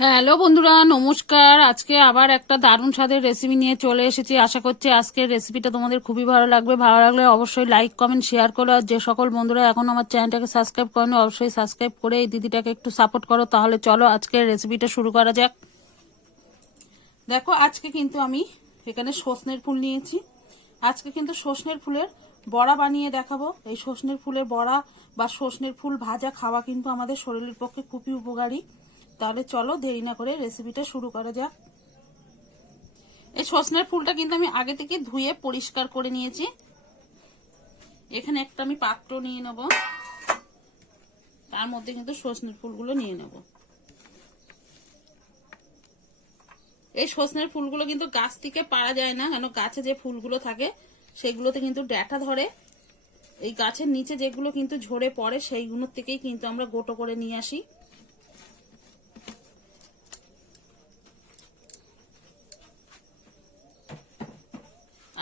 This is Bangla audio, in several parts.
হ্যালো বন্ধুরা, নমস্কার। আজকে আবার একটা দারুণ স্বাদের রেসিপি নিয়ে চলে এসেছি। আশা করছি আজকের রেসিপিটা তোমাদের খুবই ভালো লাগবে। ভালো লাগলে অবশ্যই লাইক কমেন্ট শেয়ার করো। আর যে সকল বন্ধুরা এখন আমার চ্যানেলটাকে সাবস্ক্রাইব করেনি, অবশ্যই সাবস্ক্রাইব করে এই দিদিটাকে একটু সাপোর্ট করো। তাহলে চলো আজকের রেসিপিটা শুরু করা যাক। দেখো, আজকে কিন্তু আমি এখানে সজনের ফুল নিয়েছি। আজকে কিন্তু সজনের ফুলের বড়া বানিয়ে দেখাবো। এই সজনের ফুলের বড়া বা সজনের ফুল ভাজা খাওয়া কিন্তু আমাদের শরীরের পক্ষে খুবই উপকারী। তাহলে চলো দেরি না করে রেসিপিটা শুরু করা যাক। এই সজনের ফুলটা কিন্তু আমি আগে থেকে ধুয়ে পরিষ্কার করে নিয়েছি। এখানে একটা আমি পাত্র নিয়ে নেব। তার মধ্যে কিন্তু সজনের ফুলগুলো নিয়ে নেব। এই সজনের ফুলগুলো কিন্তু গাছ থেকে পারা যায় না, কেন গাছে যে ফুলগুলো থাকে, সেগুলোতে কিন্তু ড্যাটা ধরে। এই গাছের নিচে যেগুলো কিন্তু ঝরে পড়ে, সেইগুলোর থেকেই কিন্তু আমরা গোটো করে নিয়ে আসি।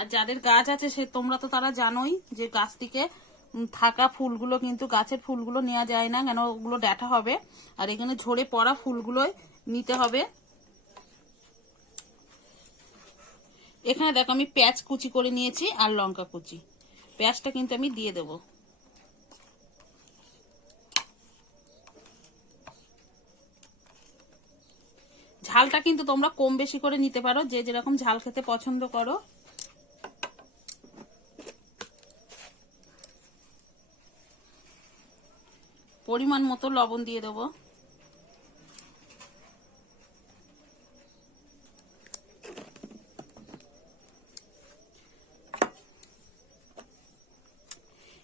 আর যাদের গাছ আছে, সে তোমরা তো তারা জানোই যে গাছ থেকে থাকা ফুলগুলো কিন্তু গাছের ফুলগুলো নেওয়া যায় না, কেন ওগুলো ড্যাটা হবে। আর এখানে ঝরে পড়া ফুলগুলোই নিতে হবে। এখানে দেখো, আমি পেঁয়াজ কুচি করে নিয়েছি আর লঙ্কা কুচি। পেঁয়াজটা কিন্তু আমি দিয়ে দেবো। ঝালটা কিন্তু তোমরা কম বেশি করে নিতে পারো, যে যেরকম ঝাল খেতে পছন্দ করো। পরিমাণ মতো লবণ দিয়ে দেবো।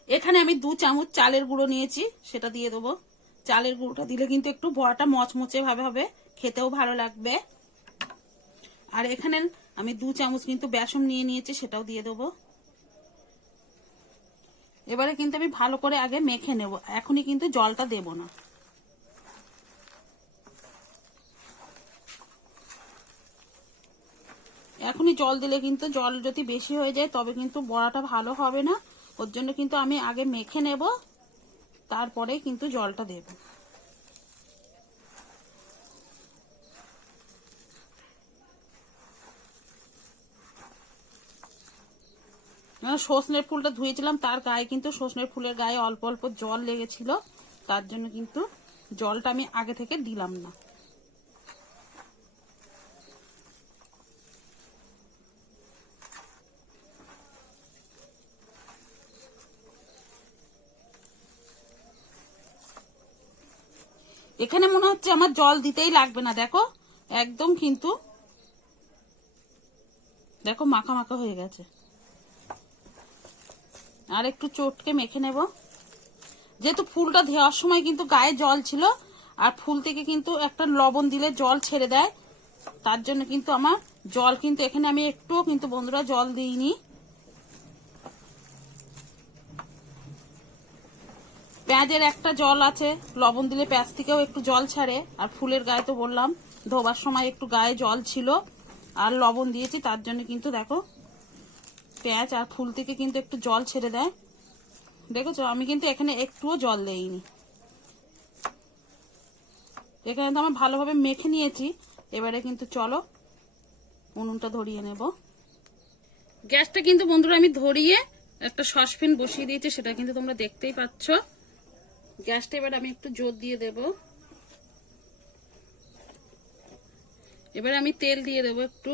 এখানে আমি দু চামচ চালের গুঁড়ো নিয়েছি, সেটা দিয়ে দেবো। চালের গুঁড়োটা দিলে কিন্তু একটু বড়াটা মচমচে ভাবে হবে, খেতেও ভালো লাগবে। আর এখানে আমি দু চামচ কিন্তু বেসন নিয়ে নিয়েছি, সেটাও দিয়ে দেবো। এবারে কিন্তু আমি ভালো করে আগে মেখে নেব। এখনই কিন্তু জলটা দেব না। এখনই জল দিলে কিন্তু জল যদি বেশি হয়ে যায়, তবে কিন্তু বড়াটা ভালো হবে না। ওর জন্য কিন্তু আমি আগে মেখে নেব, তারপরে কিন্তু জলটা দেব। সজনের ফুলটা ধুয়েছিলাম, তার গায়ে কিন্তু সজনের ফুলের গায়ে অল্প অল্প জল লেগেছিল, তার জন্য কিন্তু জলটা আমি আগে থেকে দিলাম না। এখানে মনে হচ্ছে আমার জল দিতেই লাগবে না, দেখো, একদম কিন্তু, দেখো, মাখা মাখা হয়ে গেছে। আর একটু চটকে মেখে নেব। যেহেতু ফুলটা দেওয়ার সময় কিন্তু গায়ে জল ছিল, আর ফুল থেকে কিন্তু একটা লবণ দিলে জল ছেড়ে দেয়, তার জন্য কিন্তু আমার জল কিন্তু এখানে আমি একটুও কিন্তু বন্ধুরা জল দিইনি। পেঁয়াজের একটা জল আছে, লবণ দিলে পেঁয়াজ থেকেও একটু জল ছাড়ে, আর ফুলের গায়ে তো বললাম, ধোবার সময় একটু গায়ে জল ছিল, আর লবণ দিয়েছি, তার জন্য কিন্তু দেখো পেঁয়াজ আর ফুল থেকে কিন্তু একটু জল ছেড়ে দেয়। দেখেছ? আমি কিন্তু এখানে একটুও জল দেইনি। এখানে তো আমার ভালোভাবে মেখে নিয়েছি। এবারে কিন্তু চলো, উনুনটা ধরিয়ে নেব। গ্যাসটা কিন্তু বন্ধুরা আমি ধরিয়ে একটা সসপ্যান বসিয়ে দিয়েছি, সেটা কিন্তু তোমরা দেখতেই পাচ্ছ। গ্যাসটা এবার আমি একটু জোর দিয়ে দেব। এবার আমি তেল দিয়ে দেবো একটু।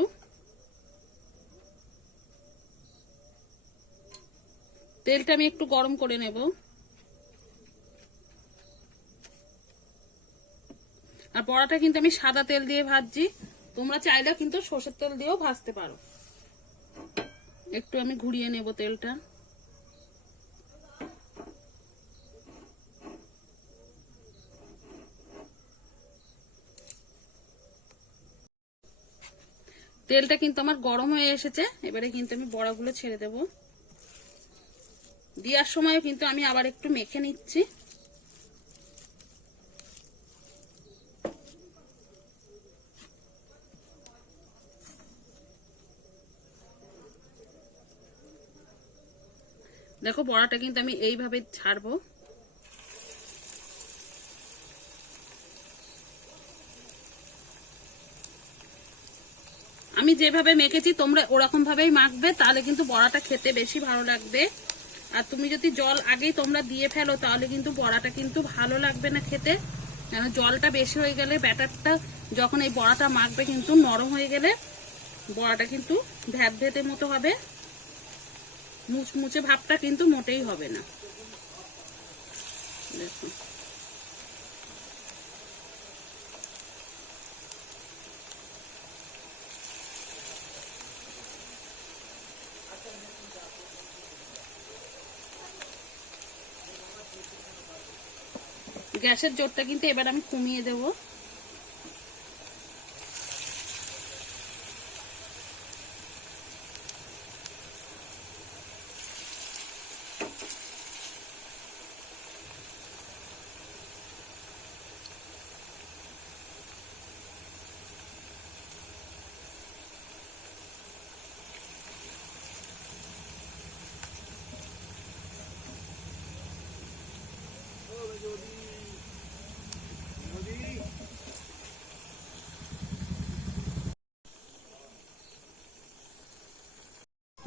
তেলটা আমি একটু গরম করে নেব। আর বড়াটা কিন্তু আমি সাদা তেল দিয়ে ভাজছি। তোমরা চাইলে কিন্তু সর্ষের তেল দিয়েও ভাজতে পারো। একটু আমি ঘুরিয়ে নেব তেলটা। তেলটা কিন্তু আমার গরম হয়ে এসেছে। এবারে কিন্তু আমি বড়াগুলো ছেড়ে দেবো। দেওয়ার সময় কিন্তু আমি আবার একটু মেখে নিচ্ছি। দেখো, বড়াটা কিন্তু আমি এইভাবে ছাড়বো। আমি যেভাবে মেখেছি তোমরা ওরকম ভাবেই মাখবে, তাহলে কিন্তু বড়াটা খেতে বেশি ভালো লাগবে। আর তুমি যদি জল আগেই তোমরা দিয়ে ফেলো, তাহলে কিন্তু বড়াটা কিন্তু ভালো লাগবে না খেতে। কেন, জলটা বেশি হয়ে গেলে ব্যাটারটা যখন এই বড়াটা মাখবে কিন্তু নরম হয়ে গেলে বড়াটা কিন্তু ভ্যাপ ভেতে মতো হবে। মুচমুচে ভাবটা কিন্তু মোটেই হবে না। দেখুন গ্যাসের জোরটা কিন্তু এবার আমি কমিয়ে দেব।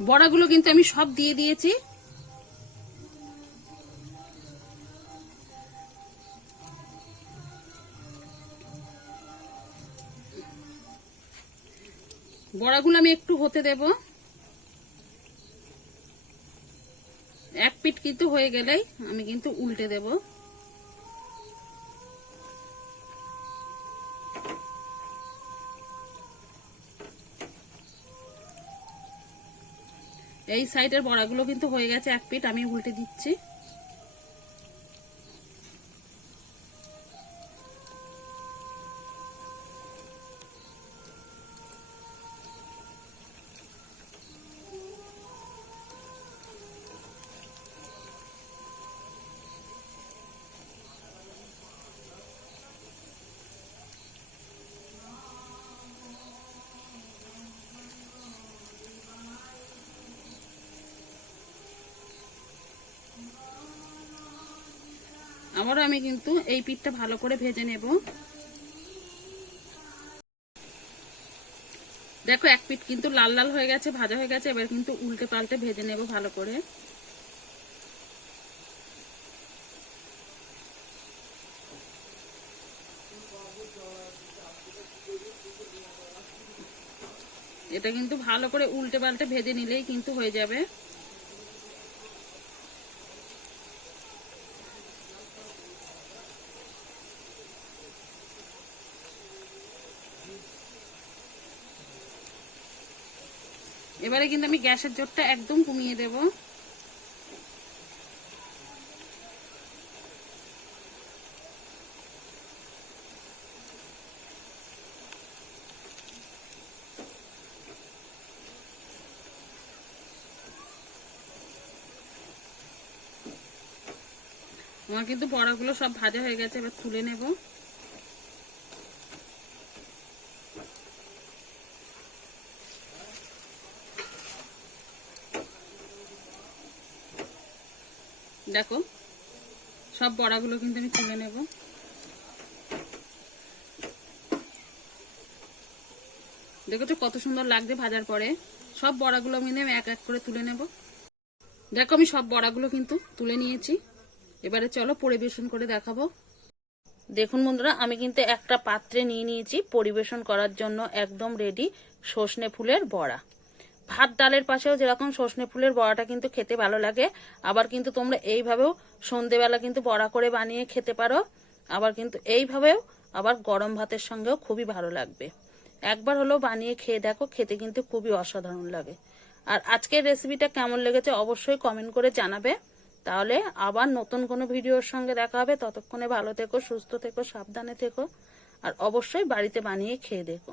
বড়াগুলো কিন্তু আমি সব দিয়ে দিয়েছি। বড়াগুলো আমি একটু হতে দেব। এক পিট কিন্তু হয়ে গেলেই আমি কিন্তু উল্টে দেব। এই সাইডের বড়াগুলো কিন্তু হয়ে গেছে এক পিট আমি উল্টে দিচ্ছি। আবারও আমি কিন্তু এই পিঠটা ভালো করে ভেজে নেব। দেখো, এক পিঠ কিন্তু লাল লাল হয়ে গেছে, ভাজা হয়ে গেছে, এবার কিন্তু উল্টে পাল্টে ভেজে নেব ভালো করে। এটা কিন্তু ভালো করে উল্টে পাল্টে ভেজে নিলেই কিন্তু হয়ে যাবে। এবারে কিন্তু আমি গ্যাসের জোরটা একদম কমিয়ে দেব। আমার কিন্তু বড়াগুলো সব ভাজা হয়ে গেছে, এবার তুলে নেব। দেখো, সব বড়াগুলো কিন্তু আমি তুলে নেব। দেখেছ কত সুন্দর লাগছে ভাজার পরে? সব বড়াগুলো আমি এক এক করে তুলে নেব। দেখো আমি সব বড়াগুলো কিন্তু তুলে নিয়েছি। এবারে চলো পরিবেশন করে দেখাবো। দেখুন বন্ধুরা, আমি কিন্তু একটা পাত্রে নিয়ে নিয়েছি পরিবেশন করার জন্য একদম রেডি সর্ষে ফুলের বড়া। ভাত ডালের পাশেও যেরকম সর্ষে ফুলের বড়াটা কিন্তু খেতে ভালো লাগে, আবার কিন্তু তোমরা এইভাবেও সন্ধেবেলা কিন্তু বড়া করে বানিয়ে খেতে পারো, আবার কিন্তু এইভাবেও আবার গরম ভাতের সঙ্গেও খুবই ভালো লাগবে। একবার হলেও বানিয়ে খেয়ে দেখো, খেতে কিন্তু খুবই অসাধারণ লাগে। আর আজকের রেসিপিটা কেমন লেগেছে অবশ্যই কমেন্ট করে জানাবে। তাহলে আবার নতুন কোনো ভিডিওর সঙ্গে দেখা হবে। ততক্ষণে ভালো থেকো, সুস্থ থেকো, সাবধানে থেকো, আর অবশ্যই বাড়িতে বানিয়ে খেয়ে দেখো।